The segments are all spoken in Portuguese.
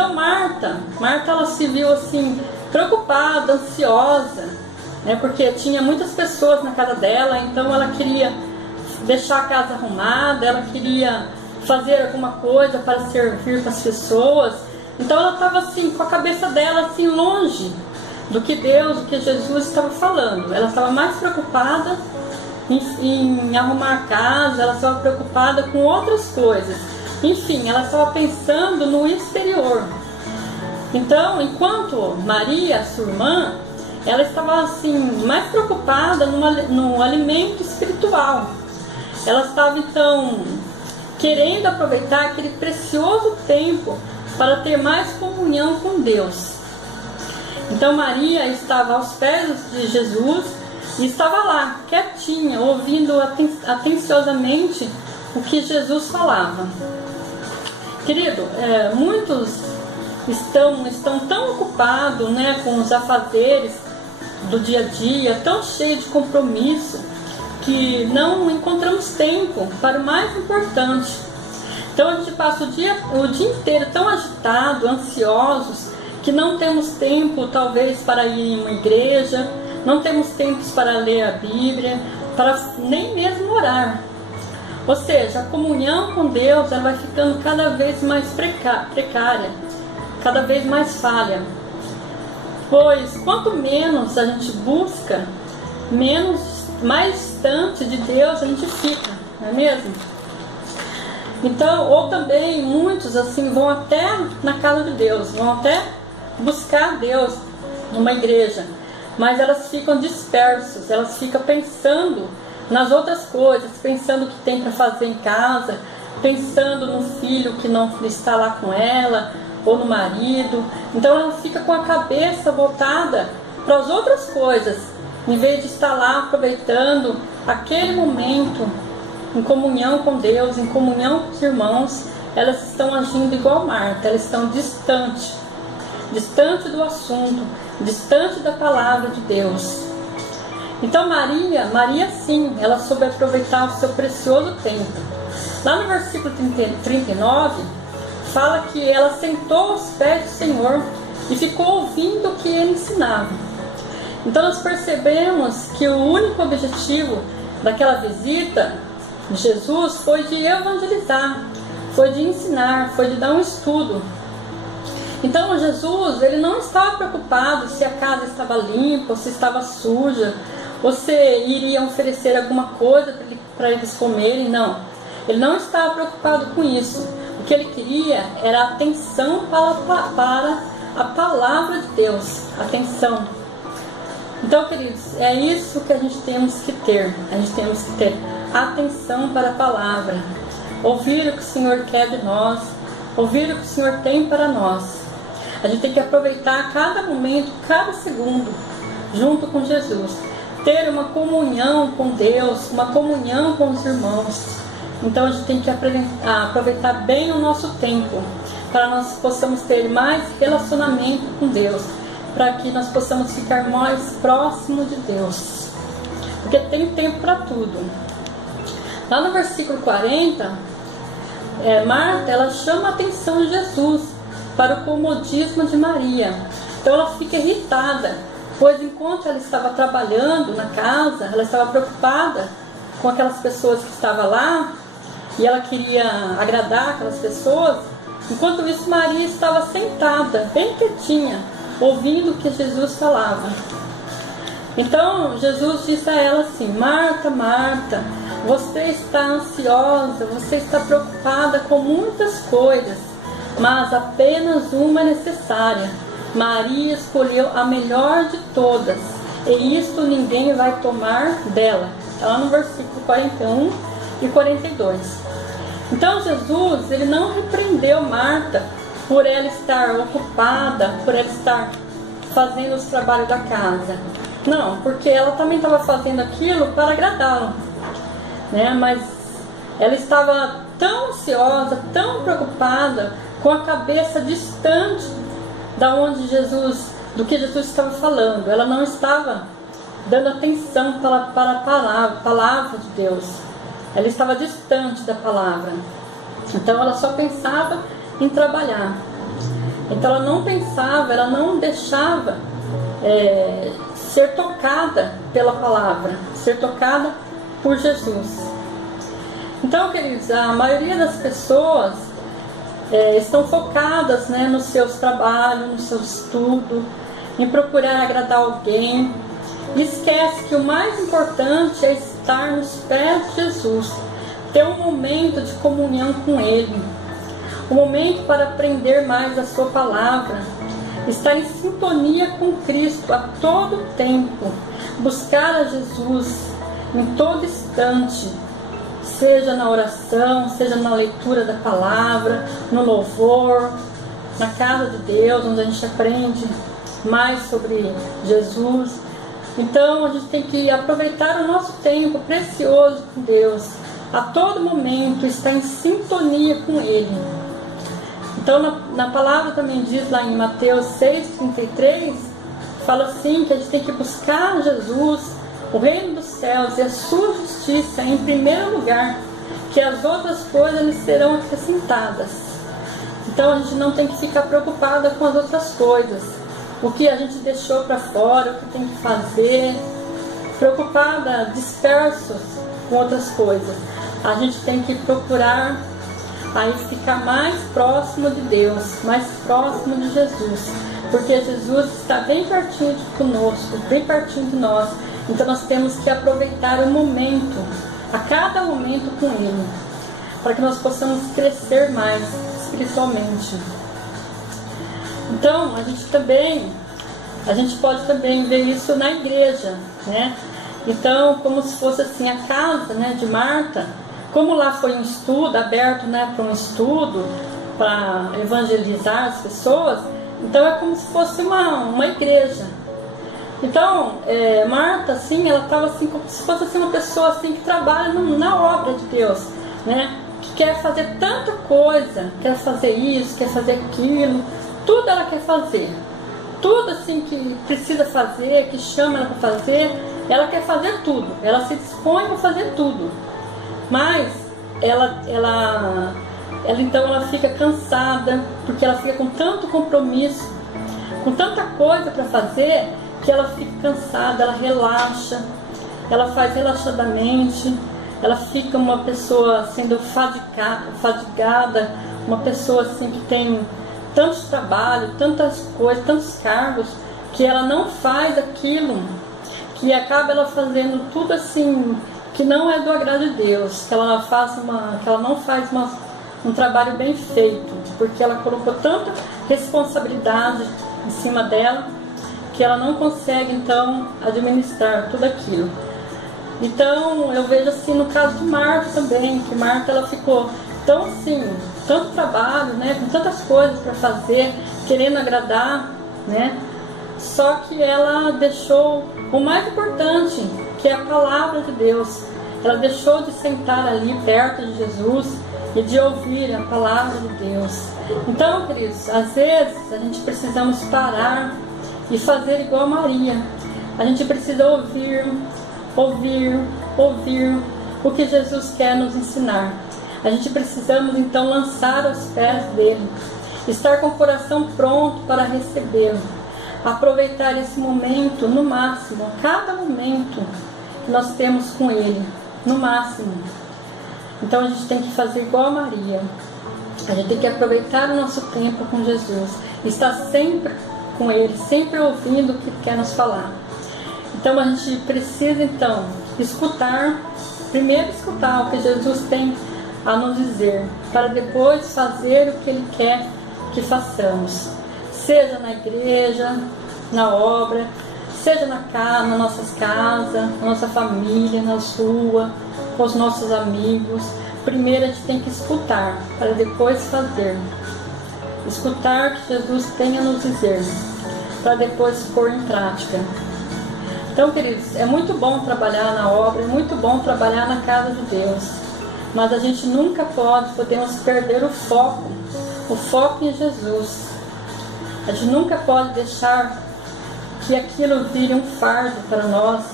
Então Marta ela se viu assim, preocupada, ansiosa, né, porque tinha muitas pessoas na casa dela, então ela queria deixar a casa arrumada, ela queria fazer alguma coisa para servir para as pessoas. Então ela estava assim, com a cabeça dela assim, longe do que Deus, do que Jesus estava falando. Ela estava mais preocupada em arrumar a casa, ela estava preocupada com outras coisas. Enfim, ela estava pensando no exterior. Então, enquanto Maria, sua irmã, ela estava assim, mais preocupada no alimento espiritual. Ela estava então querendo aproveitar aquele precioso tempo para ter mais comunhão com Deus. Então Maria estava aos pés de Jesus e estava lá, quietinha, ouvindo atenciosamente o que Jesus falava. Querido, muitos estão tão ocupados, né, com os afazeres do dia a dia, tão cheios de compromisso, que não encontramos tempo para o mais importante. Então a gente passa o dia inteiro tão agitado, ansiosos, que não temos tempo talvez para ir em uma igreja, não temos tempo para ler a Bíblia, para nem mesmo orar. Ou seja, a comunhão com Deus ela vai ficando cada vez mais precária, cada vez mais falha. Pois quanto menos a gente busca, mais distante de Deus a gente fica, não é mesmo? Então, ou também muitos assim vão até na casa de Deus, vão até buscar Deus numa igreja, mas elas ficam dispersas, elas ficam pensando nas outras coisas, pensando o que tem para fazer em casa, pensando no filho que não está lá com ela, ou no marido. Então ela fica com a cabeça voltada para as outras coisas, em vez de estar lá aproveitando aquele momento em comunhão com Deus, em comunhão com os irmãos. Elas estão agindo igual Marta, elas estão distante do assunto, distante da palavra de Deus. Então Maria sim, ela soube aproveitar o seu precioso tempo. Lá no versículo 39, fala que ela sentou aos pés do Senhor e ficou ouvindo o que ele ensinava. Então nós percebemos que o único objetivo daquela visita de Jesus foi de evangelizar, foi de ensinar, foi de dar um estudo. Então Jesus, ele não estava preocupado se a casa estava limpa, ou se estava suja, ou se iria oferecer alguma coisa para eles comerem, não. Ele não estava preocupado com isso. O que ele queria era atenção para a palavra de Deus, atenção. Então, queridos, é isso que a gente temos que ter. A gente temos que ter atenção para a palavra, ouvir o que o Senhor quer de nós, ouvir o que o Senhor tem para nós. A gente tem que aproveitar cada momento, cada segundo, junto com Jesus. Ter uma comunhão com Deus, uma comunhão com os irmãos. Então a gente tem que aproveitar bem o nosso tempo, para nós possamos ter mais relacionamento com Deus, para que nós possamos ficar mais próximos de Deus. Porque tem tempo para tudo. Lá no versículo 40, Marta, ela chama a atenção de Jesus para o comodismo de Maria. Então ela fica irritada, pois enquanto ela estava trabalhando na casa, ela estava preocupada com aquelas pessoas que estavam lá, e ela queria agradar aquelas pessoas. Enquanto isso, Maria estava sentada, bem quietinha, ouvindo o que Jesus falava. Então Jesus disse a ela assim: Marta, Marta, você está ansiosa, você está preocupada com muitas coisas, mas apenas uma é necessária. Maria escolheu a melhor de todas, e isto ninguém vai tomar dela. Está lá no versículo 41 e 42. Então Jesus, ele não repreendeu Marta por ela estar ocupada, por ela estar fazendo os trabalhos da casa. Não, porque ela também estava fazendo aquilo para agradá-lo, né? Mas ela estava tão ansiosa, tão preocupada, com a cabeça distante do que Jesus estava falando. Ela não estava dando atenção para a palavra de Deus. Ela estava distante da palavra. Então ela só pensava em trabalhar. Então ela não pensava, ela não deixava ser tocada pela palavra, ser tocada por Jesus. Então, queridos, a maioria das pessoas estão focadas, né, nos seus trabalhos, no seu estudo, em procurar agradar alguém, e esquece que o mais importante é estar nos pés de Jesus, ter um momento de comunhão com Ele, um momento para aprender mais a sua palavra, estar em sintonia com Cristo a todo tempo, buscar a Jesus em todo instante, seja na oração, seja na leitura da palavra, no louvor, na casa de Deus, onde a gente aprende mais sobre Jesus. Então a gente tem que aproveitar o nosso tempo precioso com Deus, a todo momento estar em sintonia com Ele. Então na palavra também diz lá em Mateus 6,33, fala assim, que a gente tem que buscar Jesus, o reino dos céus e a sua justiça em primeiro lugar, que as outras coisas lhes serão acrescentadas. Então a gente não tem que ficar preocupada com as outras coisas, o que a gente deixou para fora, o que tem que fazer, preocupada, dispersos com outras coisas. A gente tem que procurar aí ficar mais próximo de Deus, mais próximo de Jesus, porque Jesus está bem pertinho conosco, bem pertinho de nós. Então nós temos que aproveitar o momento, a cada momento com Ele, para que nós possamos crescer mais espiritualmente. Então a gente pode também ver isso na igreja, né? Então, como se fosse assim a casa, né, de Marta, como lá foi um estudo aberto, né, para um estudo, para evangelizar as pessoas, então é como se fosse uma igreja. Então, Marta, assim, ela estava assim, como se fosse assim, uma pessoa assim, que trabalha na obra de Deus, né? Que quer fazer tanta coisa, quer fazer isso, quer fazer aquilo, tudo ela quer fazer. Tudo assim que precisa fazer, que chama ela para fazer, ela quer fazer tudo. Ela se dispõe a fazer tudo. Mas então ela fica cansada, porque ela fica com tanto compromisso, com tanta coisa para fazer, que ela fica cansada, ela relaxa, ela faz relaxadamente, ela fica uma pessoa sendo fadigada, uma pessoa assim que tem tantos trabalhos, tantas coisas, tantos cargos, que ela não faz aquilo, que acaba ela fazendo tudo assim, que não é do agrado de Deus, que ela não faz um trabalho bem feito, porque ela colocou tanta responsabilidade em cima dela, que ela não consegue então administrar tudo aquilo. Então eu vejo assim no caso de Marta também, que Marta ela ficou tão assim, tanto trabalho, né, com tantas coisas para fazer, querendo agradar, né, só que ela deixou o mais importante, que é a palavra de Deus. Ela deixou de sentar ali perto de Jesus e de ouvir a palavra de Deus. Então, queridos, às vezes a gente precisamos parar e fazer igual a Maria. A gente precisa ouvir o que Jesus quer nos ensinar. A gente precisamos então lançar aos pés dele, estar com o coração pronto para recebê-lo, aproveitar esse momento no máximo, cada momento que nós temos com ele, no máximo. Então a gente tem que fazer igual a Maria, a gente tem que aproveitar o nosso tempo com Jesus, estar sempre com ele, sempre ouvindo o que quer nos falar. Então a gente precisa então primeiro escutar o que Jesus tem a nos dizer, para depois fazer o que ele quer que façamos, seja na igreja, na obra, seja nas nossas casas, na nossa família, na rua, com os nossos amigos. Primeiro a gente tem que escutar, para depois fazer. Escutar o que Jesus tem a nos dizer, para depois pôr em prática. Então, queridos, é muito bom trabalhar na obra, é muito bom trabalhar na casa de Deus, mas a gente nunca podemos perder o foco em Jesus. A gente nunca pode deixar que aquilo vire um fardo para nós.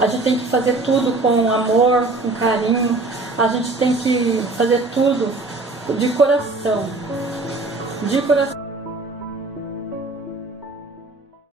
A gente tem que fazer tudo com amor, com carinho. A gente tem que fazer tudo de coração. De coração.